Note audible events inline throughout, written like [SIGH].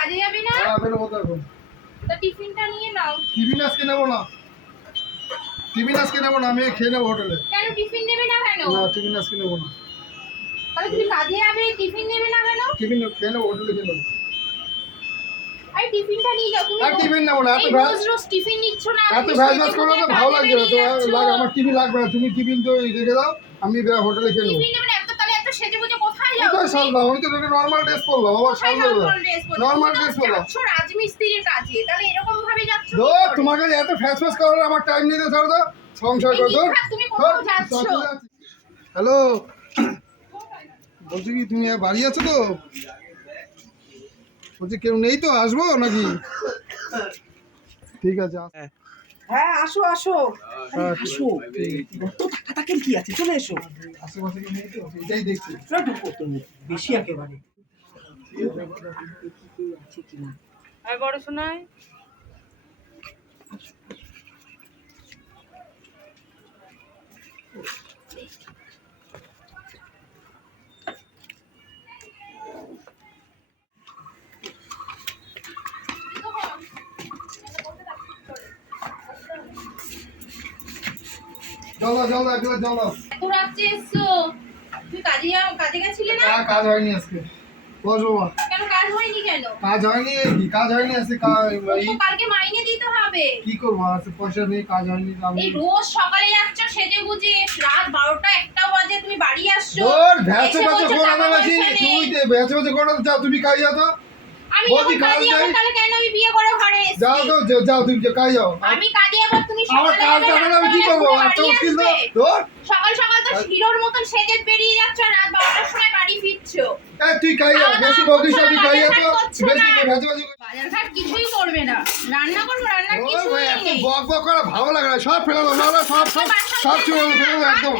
কাজে যাবি না? হ্যাঁ বেরোবো তো এখন তো টিফিনটা নিয়ে নাও। টিফিন আজকে নেব না। টিফিন আজকে নেব না আমি খেয়ে নেব হোটেলে। কেন টিফিন নেবে না কেন? না টিফিন আজকে নেব না। তাহলে তুমি কাজে যাবে টিফিন নেবে না কেন? টিফিন খেয়ে নেব হোটেলে খেয়ে নেব। আরে টিফিনটা নিয়ে যাও তুমি আর টিফিন নেব না এত এই রোজ রোজ টিফিন নিচ্ছ না এত তুমি ভ্যাজ করলে তো ভালো কাজে লাগবে না তো বেরিয়ে আমার টিফিন লাগবে না তুমি টিফিন তো রেখে দাও আমি হোটেলে খেয়ে নেব টিফিন নেবে। না এত তাহলে এত সেজে গুজে যাও কোথায় সারলাম আমি তো নর্মাল ড্রেস পরলাম আবার শাল? নর্মাল ড্রেস পরলাম যাচ্ছ রাজমিস্ত্রির কাজে তাহলে এরকম ভাবে যাচ্ছ কি দো করে? তোমার কাছে এত ফ্যাস ফ্যাস করার আমার টাইম নিতে ছাড়ো তো সংসার কর তুমি কোথাও যাচ্ছ? হ্যালো বলছি কি তুমি বাড়ি আছো তো? বলছি কেউ নেই তো আসব নাকি? [LAUGHS] ঠিক আছে আস- হ্যাঁ আসো আসো। হ্যাঁ, আসো। তো টাকা টাকের কি আছে? চলে এসো। ঢুকো তুমি বেশি একেবারে। আছে কিনা বড় শোনায় জল দাও জল দাও এক গ্লাস জল দাও এত রাত্রে এসছো? তুমি কাজে কাজে গেছিলে না? কাজ হয়নি আজকে। কেন কাজ হয়নি কেন? কাজ হয়নি কি কাজ হয়নি আজকে কালকে মাইনে দিতে হবে। কি করব আজকে পয়সা নেই কাজ হয়নি এই রোজ সকালে যাচ্ছ সেজে বুঝে রাত বারোটা একটা বাজে তুমি বাড়ি আসছো। ভ্যাচে ভ্যাচে নেই। তুই দে ভ্যাচে ভ্যাচে কোড়াতে যাও তুমি কাজ যাও তো। আমি কাজ নেই। তাহলে কেন আমি বিয়ে করে যাও তো যাও তুমি যে কাজ যাও। আমি কাজে যাব তুমি আমার কাজ টাকা আমি কি করব? তো তোর সকাল সকাল তো হিরোর মতন সেজে বেরিয়ে যাচ্ছ রাত বারোটার সময় বাড়ি ফিরছো। তুই কাজ যাও বেশি বকিস না, বাজার তো। বেশি কিছুই করবে না। রান্না করব রান্না কিছুই নেই। বক বক করা ভালো লাগে না। সব ফেলে দাও না সব সব সব চুয়ে ফেলে দাও একদম।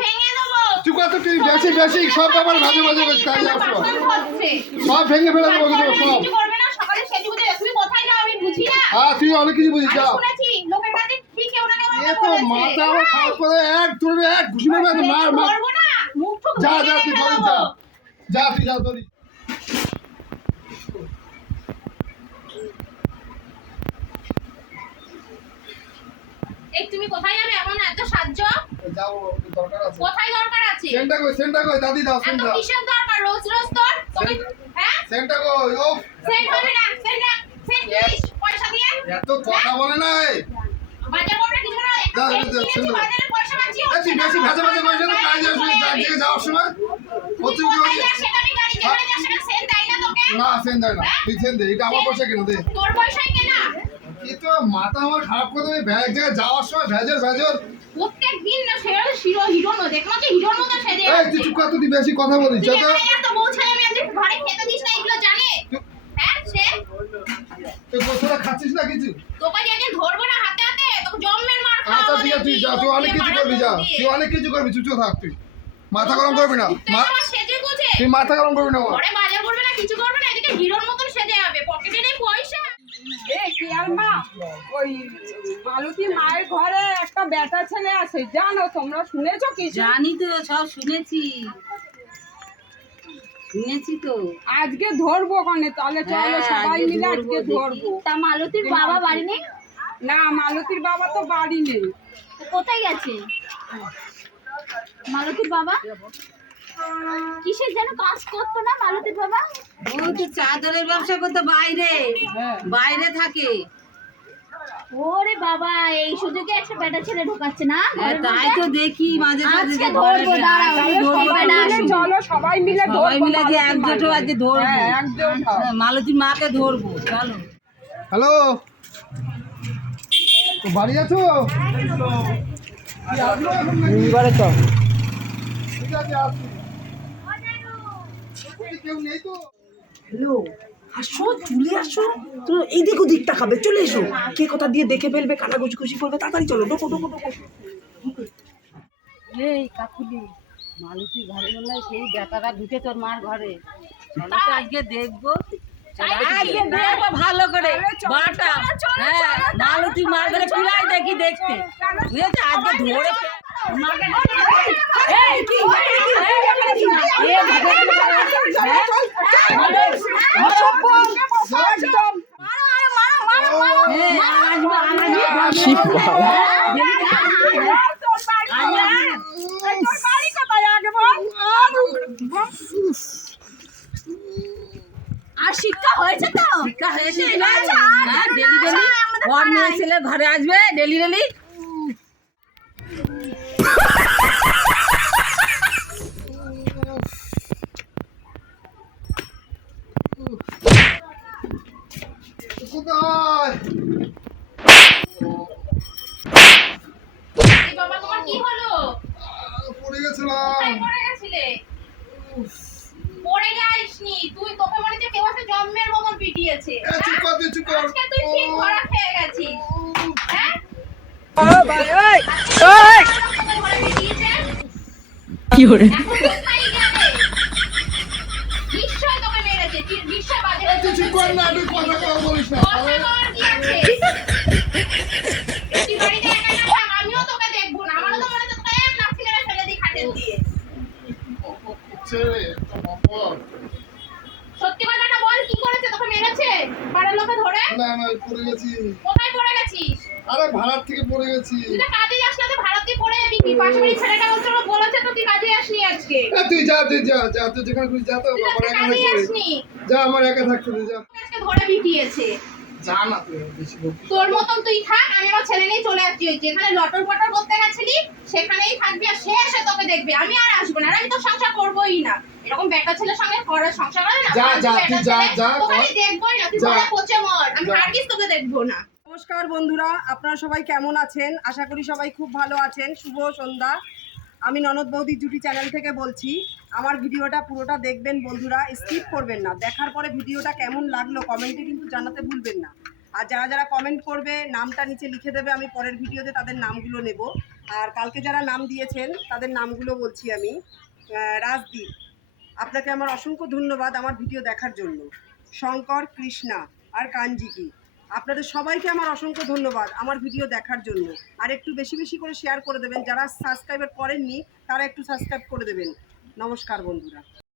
তুই কত তুই বেশি বেশি সব ব্যাপারে ভাজে ভাজে কাজ যাও সব বাসন ধরছে। সব ভেঙে ফেলে দেবো সব কিছু করবে না সকালে সেজে গুজে তুমি কোথায় যাও আমি বুঝি না হ্যাঁ তুই অনেক কিছু বুঝিস আমি যাও শুনেছি লোকের কাছে ঠিক কেউ না কেউ এ আমাকে তো বলেছে। মাথা আমার খারাপ করে এক তোর এক ঘুষি মারবে মার মার। ধরবো না মুখ টুক যা যা তুই রেখে ঘরে দেবো। যা। যা তুই যা তোর এই তুমি কোথায় যাবে? এখন এত সাহায্য? যাও দরকার আছে। কোথায় দরকার আছে? সেন্টা কই সেন্টা কই? দাদি দাও এত সেন্টা কিসের দরকার? রোজ রোজ তোর? হ্যাঁ? সেন্টা কই? ও হবে না এত কথা বলে নাই বাজার করবে কিছু না যা, সেন্ড যা, কিনেছি, send দাও। বাজারে পয়সা বাঁচিয়ে এই তুই বেশি ভাজে ভাজে কইছ না কাজ আসবে কাজ থেকে যাওয়ার সময় কত কি কোথায় হচ্ছে যাস সেটা আমি গাড়ি যেখানে যাস সেখানে সেন্ড দেয় না সেন দেয় না। তুই সেন দে এটা আমার পয়সা কেন দে? তোর পয়সাই কেনা কি মাথা আমার খারাপ করে দেবে। ব্যাগ জায়গায় যাওয়ার সময় ভেজর ভেজর প্রত্যেক দিন না সেরা হিরো হিরো নয় দেখলাম যে হিরোর মতো সেজে এই তুই চুপ কর তুই বেশি কথা বলিস যত এখানে এত বউ ছেলে মেয়ে যে ঘরে খেতে দিস না এগুলো জানে হ্যাঁ সে তুই গোসলা খাচ্ছিস না কিছু তোকে যে একদিন ধরবো না হাতে হাতে তোকে জন্মের মার আচ্ছা ঠিক আছে তুই যা তুই অনেক যা তুই অনেক কিছু করবি থাক তুই। মাথা গরম করবি না। তুই মাথা গরম করবি না আমার। ঘরে বাজার করবে না কিছু করবে না এদিকে হিরোর মতন সেজে যাবে। পকেটে নেই পয়সা। এ কি আর মা? ওই মালতী মায়ের ঘরে একটা বেটা ছেলে আছে জানো তোমরা শুনেছো কি জানি তো সব শুনেছি। শুনেছি তো। আজকে ধরবো ওখানে তাহলে চলো হ্যাঁ, সবাই মিলে আজকে ধরবো তা মালতীর বাবা বাড়ি নেই? না মালতীর বাবা তো বাড়ি নেই। কোথায় গেছে? মালতীর বাবা? কিসের যেন কাজ করতো না মালতীর বাবা? ও তো চাদরের ব্যবসা করতে বাইরে? বাইরে থাকে। ওরে বাবা এই সুযোগে একটা বেটা ছেলে ঢোকাচ্ছে না? হ্যাঁ, তাই তো দেখি মাঝে মাঝে ধরবো, মিলে চলো সবাই মিলে সবাই ধরবো মিলে যে একজোট মাকে। আজকে ধরবো। হ্যাঁ। হ্যাঁ, মালতীর মাকে ধরবো চলো। হ্যালো? বাড়ি আছো? এবারে তো ঠিক আছে আসছি কেউ নেই তো হ্যালো আসো চলে আসো। তো এই দিক ওদিক তাকাবে চলে এসো। কে কথা দিয়ে দেখে ফেলবে কানাগুচি খুশি করবে তাড়াতাড়ি চলো ডোকো ডোকো ডোকো এই কাকুলি মালতীর ঘরে মনে সেই বেটারা ঢুকে তোর মার ঘরে। আজকে দেখব। লাগিয়ে দেবো ভালো করে বাটা হ্যাঁ মালতি মার ধরে পিলাই দেখি দেখতে ঠিক আছে আজকে ধরে Yes. আর শিক্ষা হয়েছে তো। শিক্ষা হয়েছে। হ্যাঁ, ডেলি ডেলি। ওর মেয়ে ছেলে ঘরে আসবে ডেলি ডেলি। কি করে নিশ্চয় বাজে কথা বলিস না কথা বলার কি আছে? তুই বাড়িতে একা একা থাক, আমিও তোকে দেখব না আমারও তো মনে হচ্ছে তোকে এক লাথি মেরে ফেলে দিই খাটের দিয়ে ছেড়ে তো বাবা। সত্যি কথাটা বল কি করেছে তোকে মেরেছে পাড়ার লোকে ধরে না না পড়ে গেছি। কোথায় পড়ে গেছিস? আরে ভাড়ার থেকে পড়ে গেছি। তুই কাজে যাস না তো ভারত দিয়ে পড়ে যাবি কি? পাশে বাড়ির ছেলেটা বলছে বলেছে তো তুই কাজে আসনি আজকে। এ, তুই যা তুই যা যা তুই যেখানে খুশি যা তো আমার একা থাকতে যা আমার একা থাকতে যা। আজকে ধরে পিটিয়েছে। যা না তুই বেশি তোর মতন তুই থাক আমি আমার ছেলে নিয়ে চলে আসছি। ওই যেখানে লটর পটর করতে গেছিলি সেখানেই থাকবি আর সে এসে তোকে দেখবে। আমি আর আসব না আর আমি তো সংসার করবোই না। এরকম বেটা ছেলের সঙ্গে করে সংসার করে না? যা, যা, তুই যা, যা, তোকে আমি না তুই। ঘরে পচে মর। আমি হারগিস তোকে দেখব না। নমস্কার বন্ধুরা আপনারা সবাই কেমন আছেন? আশা করি সবাই খুব ভালো আছেন। শুভ সন্ধ্যা। আমি ননদ বৌদি জুটি চ্যানেল থেকে বলছি আমার ভিডিওটা পুরোটা দেখবেন বন্ধুরা স্কিপ করবেন না। দেখার পরে ভিডিওটা কেমন লাগল কমেন্টে কিন্তু জানাতে ভুলবেন না। আর যারা যারা কমেন্ট করবে নামটা নিচে লিখে দেবে আমি পরের ভিডিওতে তাদের নামগুলো নেব। আর কালকে যারা নাম দিয়েছেন তাদের নামগুলো বলছি আমি। রাজদীপ। আপনাকে আমার অসংখ্য ধন্যবাদ আমার ভিডিও দেখার জন্য। শঙ্কর, কৃষ্ণা আর কাঞ্জিকি, আপনাদের সবাইকে আমার অসংখ্য ধন্যবাদ আমার ভিডিও দেখার জন্য। আর একটু বেশি বেশি করে শেয়ার করে দেবেন। যারা সাবস্ক্রাইবার করেননি, তারা একটু সাবস্ক্রাইব করে দেবেন। নমস্কার বন্ধুরা।